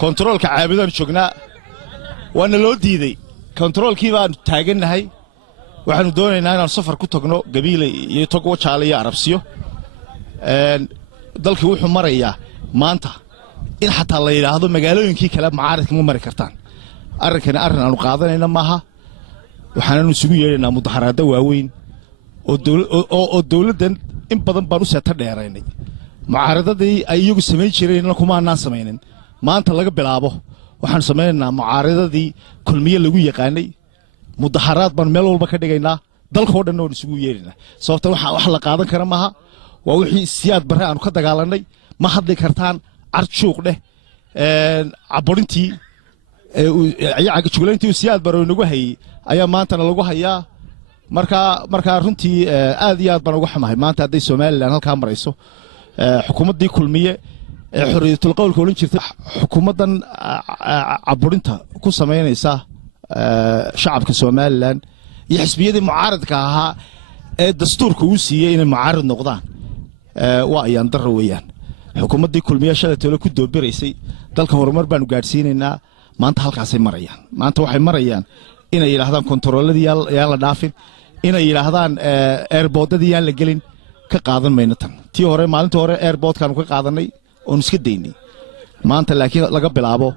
كنترول كعابدان شغنا وانا لو ديدي كنترول كيبان تاغنahay waxaanu doonaynaa inaan safar ku tagno gabiilay iyo tag wajaale iyo arabsiyo dalkii wuxuu marayaa maanta in xataa la yiraahdo magaalooyinkii kale macaaridka ma mari kartaan arrinkana arrin aanu qaadanayna maaha waxaanu isugu yeeranaa mudaharaada waaweyn oo dawladdan in badan baan u seeta dheeraynay mucaaradadii ay iyagu sameyn jireen kuma aanan sameeynin maanta laga bilaabo waxaan sameeynaa mucaaradadii kulmiye lagu yaqaanay mudaharaad baan meel walba ka dhigaynaa dalkoo dhan oo isugu yeerina sababta wax la qaadan kara maaha waa wixii siyaad barre aanu ka dagaalanay ma hadli kartaan arjuuq dheh caburintii ayaga juglayntii siyaad barre nagu hayay ayaa maanta lagu hayaa marka runtii aad iyo aad baan uga xumahay maanta haday Soomaaliland halka marayso xukuumadii kulmiye xuriyatul qowlka oo jirtay xukuumadan caburinta ku sameynaysa shacabka Soomaaliland iyo xisbiyada mucaaradka ahaa ee dastuurka uu siiyay inay mucaarad noqdaan waa ayaan darro weeyaan xukuumadii kulmiye shaqada ku doobiraysay dalka horumar baan u gaarsiinaynaa maanta halkaas ay marayaan maanta waxay marayaan inay yiraahdaan kontarooladii yaa la dhaafin inay yiraahdaan airportadii yaa la gelin ka qaadan mayno tan tii hore maalintii hore airportkan ka qaadanay oo iska deynay maanta laakiin laga bilaabo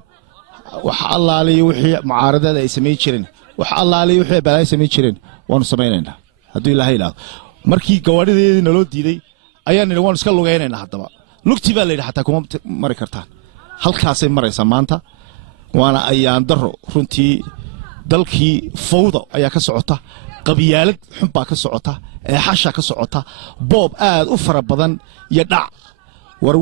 wax allaaliyo wixii mucaaradada ay sameey jireen wax allaaliyo wixii balaay sameey jireen waanu sameeynaynaa hadii ilaahay ilaah markii gawaarideedii naloo diiday ayaan waan iska lugaynaynaa hadaba lugti baa leeyahay xataa kuma mari kartaan halkaas ay maraysaa maanta waana ayaan darro runtii dalkii fawda ayaa ka socota qabiyaalad xun baa ka socota ee xasha ka socota boob aad u fara badan iyo dhac war